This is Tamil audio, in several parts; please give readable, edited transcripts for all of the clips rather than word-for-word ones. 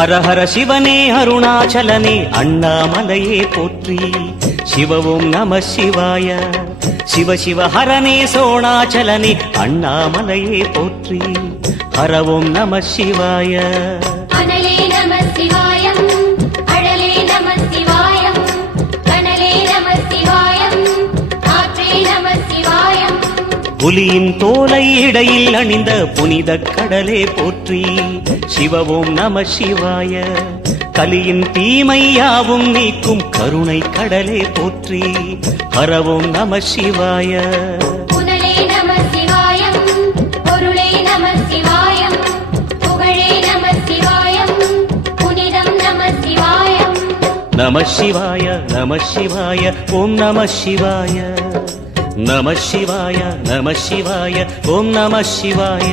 ஹர ஹர சிவனே அருணாச்சலனே அண்ணாமலையே போற்றி. சிவ ஓம் நம சிவாய. சிவ சிவ ஹரனே சோணாச்சலனே அண்ணாமலையே போற்றி. ஹர ஓம் நம சிவாய. அனலே நம சிவாயம், அழலே நம சிவாயம், கனலே நம சிவாயம், காற்றே நம சிவாயம். புலியின் தோலை இடையில் அணிந்த புனித கடலே போற்றி. சிவ ஓம் நம சிவாய. கலியின் தீமையாவும் நீக்கும் கருணை கடலே போற்றி. ஹர ஓம் நம சிவாய. புனலே நம சிவாயம், பொருளே நம சிவாயம், புகழே நம சிவாயம், புனிதம் நம சிவாயம். நம சிவாய நம சிவாய ஓம் நம சிவாய. நம சிவாய நம சிவாய ஓம் நம சிவாய.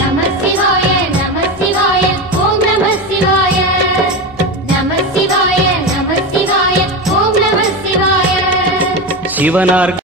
நம சிவாய நம சிவாய ஓம் நம சிவாய. நம சிவாய நம சிவாய ஓம் நம சிவாய. சிவனார்